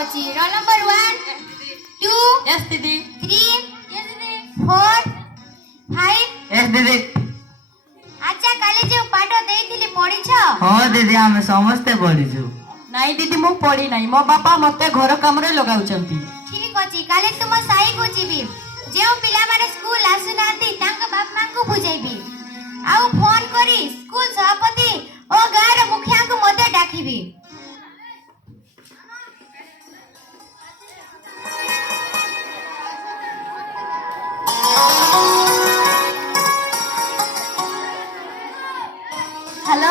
ଅଛି। Roll number 1 2 yes दीदी 3 4 5 yes दीदी আচ্ছা কালি যে পাঠ ଦେଇଥିଲି পড়িছ? हाँ दीदी आम समस्ते पढ़ीचु। नहीं दीदी मु पढ़ी नहीं मो बापा मते घर काम रे लगाउचंती। ঠিক ଅଛି কাଲି ତୁମ ସାହିକୁ ଯିବି। ଯେଉଁ ପିଲାମାନେ ସ୍କୁଲ ଆସୁନାହାନ୍ତି ତାଙ୍କ ବାପା ମାଙ୍କୁ ବୁଝେଇବି। ଆଉ ଫୋନ କରି ସ୍କୁଲ ସଭାପତି ଓ ଗାଁର ମୁଖିଆଙ୍କୁ ମଧ୍ୟ ଡାକିବି। हेलो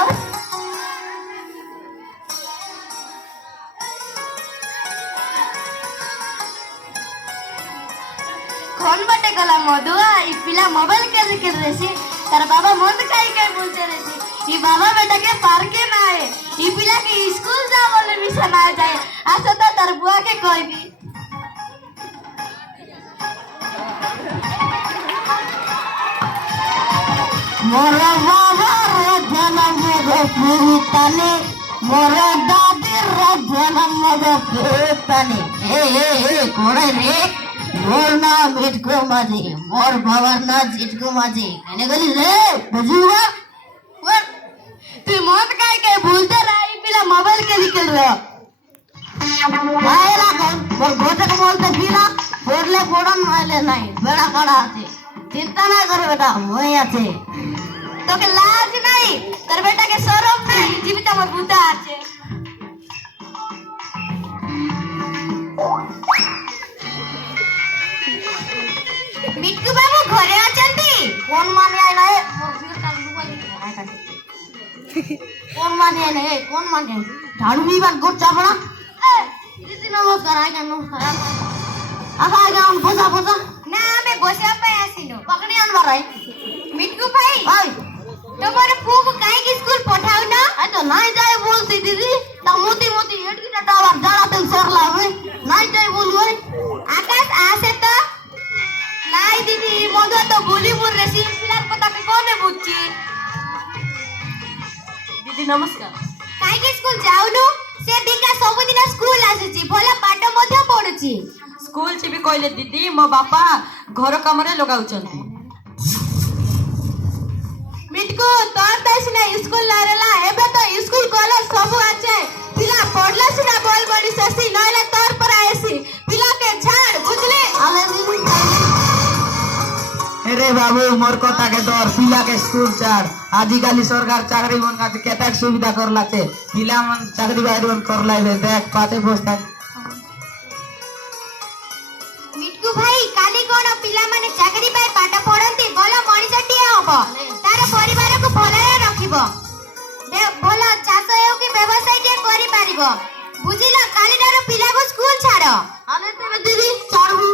कौन बटे गला मधुआ ई पिला मोबाइल कैसे खेल रही तार बाबा मन काई काई बोलते रही ई बाबा बेटा के पार के ना है ई पिला के स्कूल जा बोले भी सुना जाए आसा तो तार बुआ के कहबी। मोर बाबा रे जन्म रे पुतने मोर दादी रे जन्म रे पुतने ए कोड़े रे मोर ना मिटको माजी मोर बाबा ना जिटको माजी मैंने गली रे बुझुआ तू मन काई काई भूलते रही पिला मोबाइल के निकल रहा आएला कौन मोर गोटे को बोलते फिरा फोड़ले फोड़न मारले नहीं बड़ा कड़ा আছে चिंता ना कर बेटा মই আছে তোকে লাজ নাই তোর বেটা के शरम নাই জীবিত আমার বুতা আছে। মিট্টু বাবু ঘরে আছেনটি? কোন মানে আই নাই কোন মানে আই নাই কোন মানে ঝাড়ু বিবার গোট চাপড়া দিদি নমস্কার আই কেন আচ্ছা আই কেন বসা বসা না আমি বসে পাই আসিনো। পকড়ি আনবার আই মিট্টু ভাই ওই তোমার পুকু কাইকি স্কুল পঠাও না? আই তো নাই যাই বলছি দিদি তা মতি মতি এটকিটা টাওয়ার জ্বালাতে সরলা হই নাই যাই বলবই আকাশ আসে তো নাই দিদি মধু তো বলি মুর রেসি পিলার পতাকে কোনে বুঝছি। दीदी नमस्कार কাইকি স্কুল যাওনু সে দিকা ସବୁদিন স্কুল আসুছি ଭଲ পাঠ ମଧ୍ୟ পড়ুছি। स्कूल से भी कहले दीदी मो बापा घर काम रे लगाउचंती। মিটকু তোর তো সিনা স্কুল লারেলা এবে তো স্কুল কলেজ সব আছে পিলা পড়লে সিনা বল বড়ি সসি নইলে তোর পর আইসি পিলাকে ছাড় বুঝলে? আলে দিদি अरे बाबू मोर कथा के दर पिला के स्कूल चार आजिकाली सरकार चाकरी मन का केतक सुविधा कर लाते पिला मन चाकरी बाहर मन कर लाइले देख पाते बसता মিটকু ভাই কালি কোন পিলা মানে চাকরি পাই পাঠ পড়ন্তি বল মଣିষটিয়ে হব তার পরিবারକୁ ভଲରେ ରଖିବ ଭଲ ଚାଷ ହେଉ କି ବ୍ୟବସାୟ ଟେ କରି ପାରିବ ବୁଝିଲ? କାଲିଠାରୁ ପିଲାକୁ ସ୍କୁଲ ଛାଡ଼। আলে তেবে দিদি চারবু